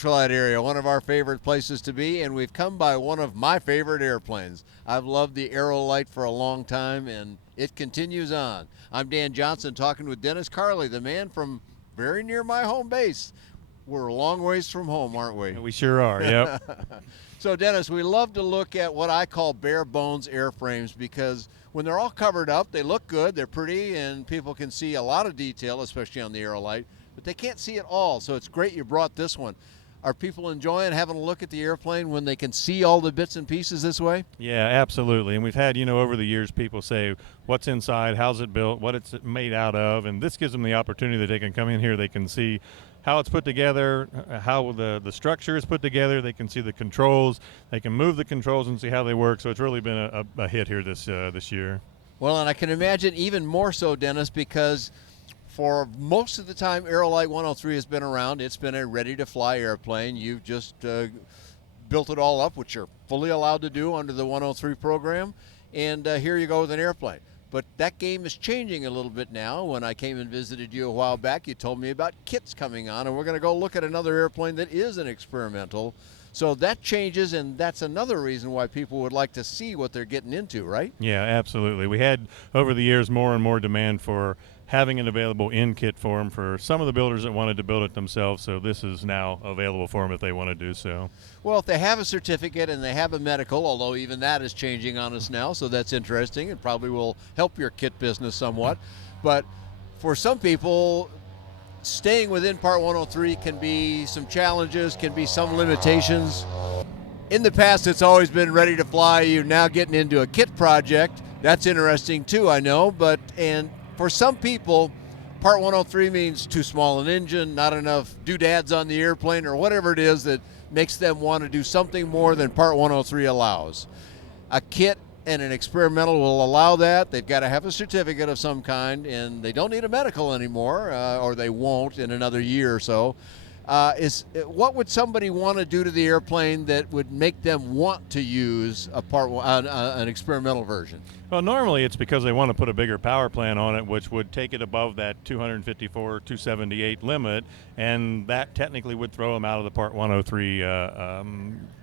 Ultralight area, one of our favorite places to be, and we've come by one of my favorite airplanes. I've loved the Aerolite for a long time, and it continues on. I'm Dan Johnson talking with Dennis Carley, the man from very near my home base. We're a long ways from home, aren't we? We sure are, yep. So Dennis, we love to look at what I call bare bones airframes because when they're all covered up, they look good, they're pretty, and people can see a lot of detail, especially on the Aerolite, but they can't see it all, so it's great you brought this one. Are people enjoying having a look at the airplane when they can see all the bits and pieces this way? Yeah, absolutely. And we've had, over the years, people say, what's inside, how's it built, what it's made out of, and this gives them the opportunity that they can come in here, they can see how it's put together, how the structure is put together, they can see the controls, they can move the controls and see how they work, so it's really been a hit here this year. Well, and I can imagine even more so, Dennis, because for most of the time Aerolite 103 has been around, it's been a ready-to-fly airplane. You've just built it all up, which you're fully allowed to do under the 103 program, and here you go with an airplane. But that game is changing a little bit now. When I came and visited you a while back, you told me about kits coming on, and we're going to go look at another airplane that is an experimental. So that changes, and that's another reason why people would like to see what they're getting into, right? Yeah, absolutely. We had, over the years, more and more demand for having it available in kit form for some of the builders that wanted to build it themselves, so this is now available for them if they want to do so. Well, if they have a certificate and they have a medical, although even that is changing on us now, so that's interesting. It probably will help your kit business somewhat. But for some people, staying within Part 103 can be some challenges, can be some limitations. In the past, it's always been ready to fly. You're now getting into a kit project. That's interesting too, I know, and for some people, Part 103 means too small an engine, not enough doodads on the airplane, or whatever it is that makes them want to do something more than Part 103 allows. A kit and an experimental will allow that. They've got to have a certificate of some kind, and they don't need a medical anymore, or they won't in another year or so. What would somebody want to do to the airplane that would make them want to use an experimental version? Well, normally it's because they want to put a bigger power plant on it, which would take it above that 254, 278 limit, and that technically would throw them out of the Part 103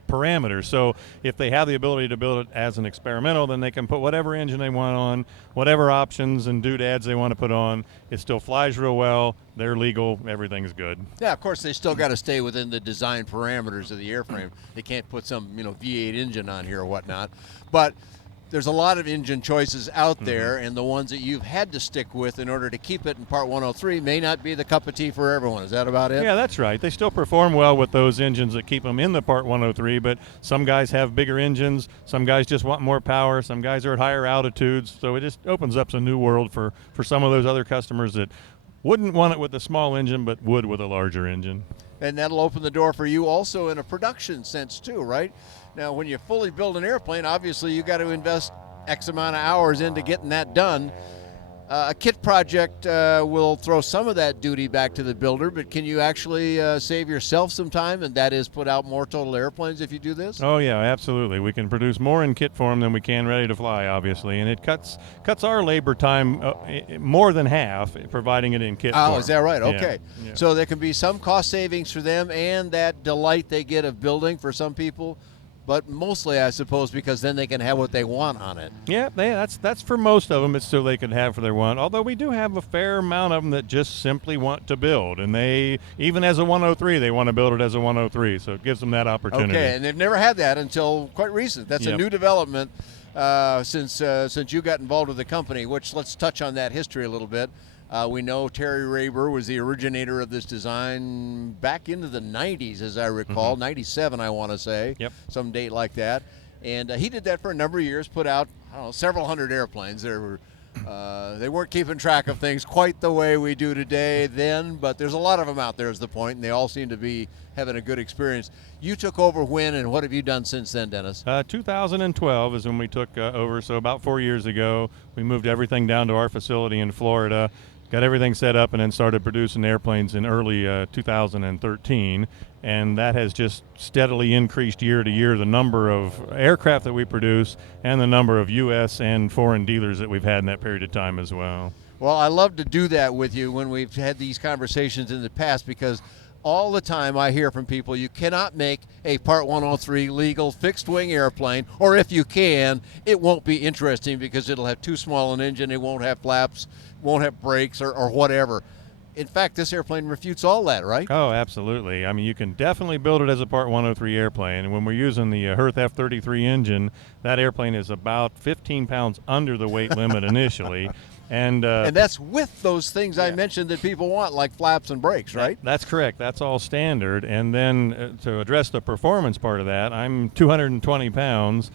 parameters. So if they have the ability to build it as an experimental, then they can put whatever engine they want on, whatever options and doodads they want to put on. It still flies real well. They're legal. Everything's good. Yeah, of course, they still got to stay within the design parameters of the airframe. They can't put some, V8 engine on here or whatnot. But there's a lot of engine choices out there, and the ones that you've had to stick with in order to keep it in Part 103 may not be the cup of tea for everyone. Is that about it? Yeah, that's right. They still perform well with those engines that keep them in the Part 103, but some guys have bigger engines, some guys just want more power, some guys are at higher altitudes, so it just opens up a new world for some of those other customers that wouldn't want it with a small engine but would with a larger engine. And that'll open the door for you also in a production sense too, right? Now, when you fully build an airplane, obviously you got to invest X amount of hours into getting that done. A kit project will throw some of that duty back to the builder, but can you actually save yourself some time, and that is put out more total airplanes if you do this? Oh yeah, absolutely. We can produce more in kit form than we can ready to fly, obviously, and it cuts our labor time more than half, providing it in kit form. Oh, is that right? Okay. Yeah. So there can be some cost savings for them and that delight they get of building for some people, but mostly, I suppose, because then they can have what they want on it. Yeah, that's for most of them. It's so they can have for their want. Although we do have a fair amount of them that just simply want to build, and they, even as a 103, they want to build it as a 103. So it gives them that opportunity. Okay, and they've never had that until quite recent. That's a new development since you got involved with the company. Which, let's touch on that history a little bit. We know Terry Raber was the originator of this design back into the 90s, as I recall, 97, I want to say, some date like that. And he did that for a number of years, put out, several hundred airplanes. They weren't keeping track of things quite the way we do today then, but there's a lot of them out there is the point, and they all seem to be having a good experience. You took over when, and what have you done since then, Dennis? 2012 is when we took over, so about 4 years ago. We moved everything down to our facility in Florida, got everything set up, and then started producing airplanes in early 2013, and that has just steadily increased year to year the number of aircraft that we produce and the number of U.S. and foreign dealers that we've had in that period of time as well. Well, I love to do that with you when we've had these conversations in the past, because all the time I hear from people, you cannot make a Part 103 legal fixed-wing airplane, or if you can, it won't be interesting because it'll have too small an engine, it won't have flaps, won't have brakes, or whatever. In fact, this airplane refutes all that, right? Oh, absolutely. I mean, you can definitely build it as a Part 103 airplane. And when we're using the Hirth F-33 engine, that airplane is about 15 pounds under the weight limit initially. And that's with those things I mentioned that people want, like flaps and brakes, right? That's correct. That's all standard. And then to address the performance part of that, I'm 220 pounds.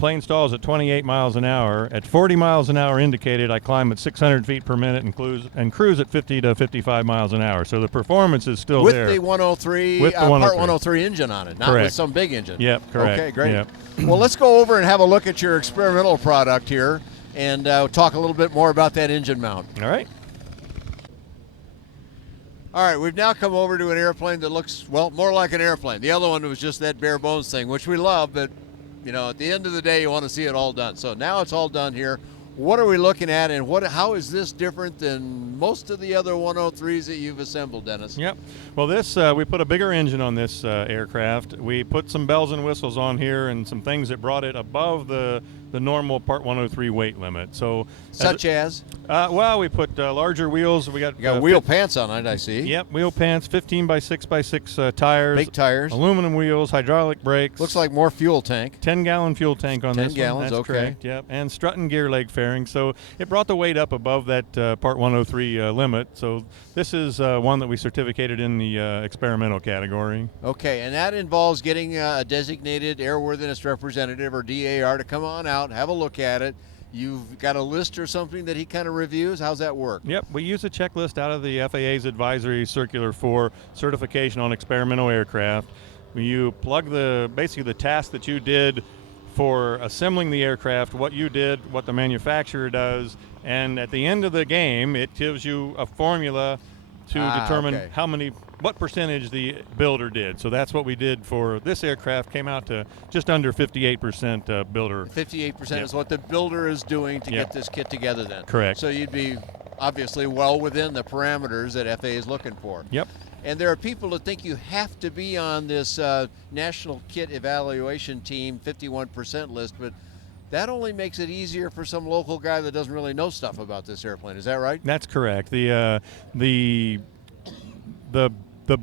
Plane stalls at 28 miles an hour. At 40 miles an hour indicated, I climb at 600 feet per minute and cruise at 50 to 55 miles an hour. So the performance is still with there. With the 103, with the Part 103 engine on it, not correct. With some big engine. Yep, correct. Okay, great. Yep. Well, let's go over and have a look at your experimental product here and talk a little bit more about that engine mount. All right. All right, we've now come over to an airplane that looks, well, more like an airplane. The other one was just that bare bones thing, which we love, but you know, at the end of the day, you want to see it all done. So now it's all done here. What are we looking at, and how is this different than most of the other 103s that you've assembled, Dennis? Yep. Well, this we put a bigger engine on this aircraft. We put some bells and whistles on here and some things that brought it above the normal Part 103 weight limit. So, such as? Well, we put larger wheels. We got wheel pants on it, I see. Yep, wheel pants, 15 by 6 by 6 tires. Big tires. Aluminum wheels, hydraulic brakes. Looks like more fuel tank. 10-gallon fuel tank on 10 this gallons, one. That's okay. correct, yep. And strut and gear leg fairing. So it brought the weight up above that Part 103 limit. So this is one that we certificated in the experimental category. Okay, and that involves getting a designated airworthiness representative, or DAR, to come on out, have a look at it. You've got a list or something that he kind of reviews? How's that work? Yep, we use a checklist out of the FAA's advisory circular for certification on experimental aircraft. You plug basically the task that you did for assembling the aircraft, what you did, what the manufacturer does, and at the end of the game, it gives you a formula to determine what percentage the builder did. So that's what we did for this aircraft. Came out to just under 58% builder. 58% is what the builder is doing to get this kit together then. Correct. So you'd be obviously well within the parameters that FAA is looking for. Yep. And there are people that think you have to be on this National Kit Evaluation Team 51% list, but that only makes it easier for some local guy that doesn't really know stuff about this airplane. Is that right? That's correct. The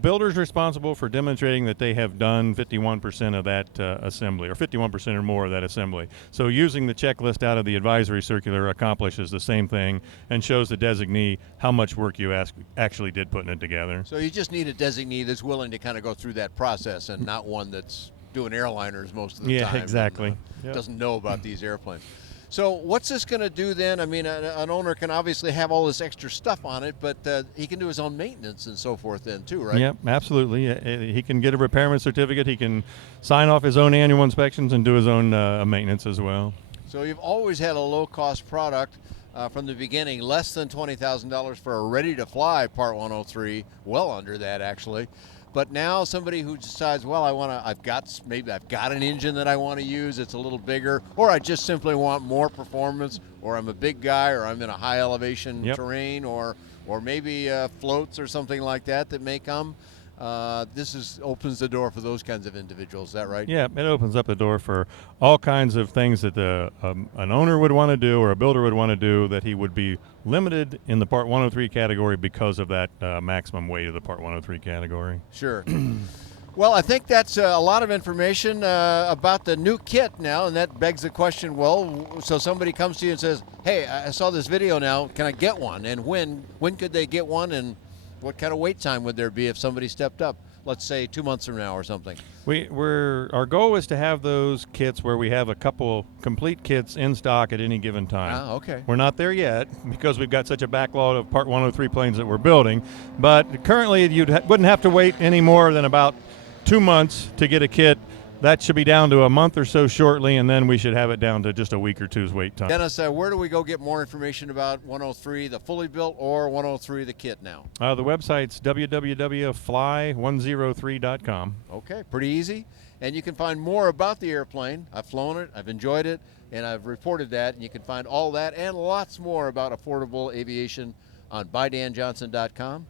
builder's responsible for demonstrating that they have done 51% of that assembly, or 51% or more of that assembly. So using the checklist out of the advisory circular accomplishes the same thing and shows the designee how much work you actually did putting it together. So you just need a designee that's willing to kind of go through that process, and not one that's doing airliners most of the time. Yeah, exactly. And, doesn't know about these airplanes. So what's this going to do then? I mean, an owner can obviously have all this extra stuff on it, but he can do his own maintenance and so forth then too, right? Yep, absolutely. He can get a repairman certificate. He can sign off his own annual inspections and do his own maintenance as well. So you've always had a low-cost product from the beginning, less than $20,000 for a ready-to-fly Part 103, well under that actually. But now somebody who decides, well, I've got an engine that I want to use, it's a little bigger, or I just simply want more performance, or I'm a big guy, or I'm in a high elevation terrain, or maybe floats or something like that may come. This opens the door for those kinds of individuals. Is that right? Yeah, it opens up the door for all kinds of things that an owner would want to do, or a builder would want to do, that he would be limited in the Part 103 category because of that maximum weight of the Part 103 category. Sure. Well, I think that's a lot of information about the new kit now, and that begs the question, well, so somebody comes to you and says, hey, I saw this video now, can I get one? And when could they get one, and what kind of wait time would there be if somebody stepped up, let's say 2 months from now or something? Our goal is to have those kits where we have a couple complete kits in stock at any given time. Ah, okay. We're not there yet because we've got such a backlog of Part 103 planes that we're building, but currently you wouldn't have to wait any more than about 2 months to get a kit. That should be down to a month or so shortly, and then we should have it down to just a week or two's wait time. Dennis, where do we go get more information about 103, the fully built, or 103, the kit now? The website's www.fly103.com. Okay, pretty easy. And you can find more about the airplane. I've flown it, I've enjoyed it, and I've reported that. And you can find all that and lots more about affordable aviation on BuyDanJohnson.com.